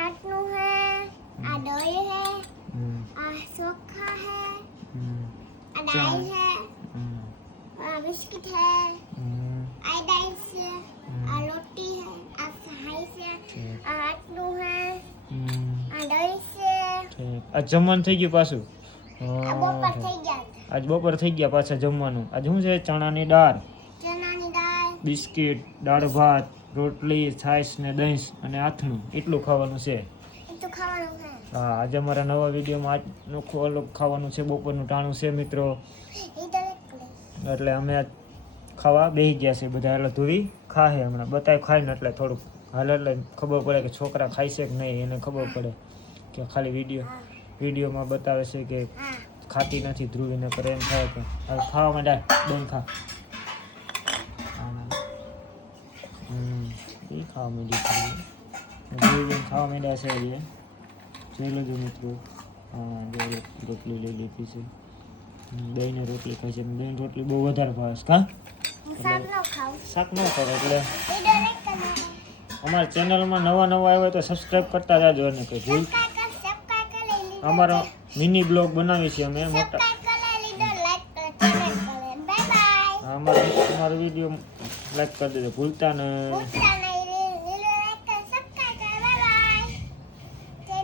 आटू है आ दही है आ चोखा है आ दाल है आ बिस्किट है आ दाल से आ रोटी है आ सहाय से आ आटू है आ दही से આ જમવાનું થઈ ગયું પાછું आ बपर થઈ ગયા આજ બપોર થઈ ગયા પાછા જમવાનું આજ શું છે ચણાની દાળ ચણાની દાળ બિસ્કિટ દાળ ભાત રોટલી છાશ ને દહીં અને આથણું એટલું ખાવાનું છે એ તો ખાવાનું છે હા આજે અમારા નવા વિડીયોમાં આજનું અલગ ખાવાનું છે બપોરનું ટાણું છે મિત્રો એ દરેક એટલે અમે આજ ખાવા બેસી ગયા છે બધા એટલે ધોવી ખાશે હમણાં બતાવી ખાય ને એટલે થોડુંક હાલ એટલે ખબર પડે કે છોકરા ખાય છે કે નહીં એને ખબર પડે કે ખાલી વિડીયોમાં બતાવે છે કે હા ખાતી નથી ધ્રુવીને કરે એમ થાય કે હવે ખાવા માંડે બેન ખા એ ખાવા માંડી ધ્રુવી બેન ખાવા માંડ્યા છે એ જોઈ લેજો મિત્રો હા જો રોટલી લઈ લીધી છે દહીંને રોટલી ખાય છે દહીં રોટલી બહુ વધારે ભાવે છે કાં હું શાક ન ખાઉં શાક ન કરે એટલે એ દરેક કરે અમારા ચેનલમાં નવા આવ્યા હોય તો સબસ્ક્રાઈબ કરતા જાજો અને કંઈ ભૂલ સબસ્ક્રાઇબ કરી લીધો અમારો મિની બ્લોગ બનાવી છે અમે મોટા સબસ્ક્રાઇબ કરી લીધો લાઈક કરો કમેન્ટ કરો બાય બાય અમારો વિડીયો લાઈક કરી દેજો ભૂલતા ને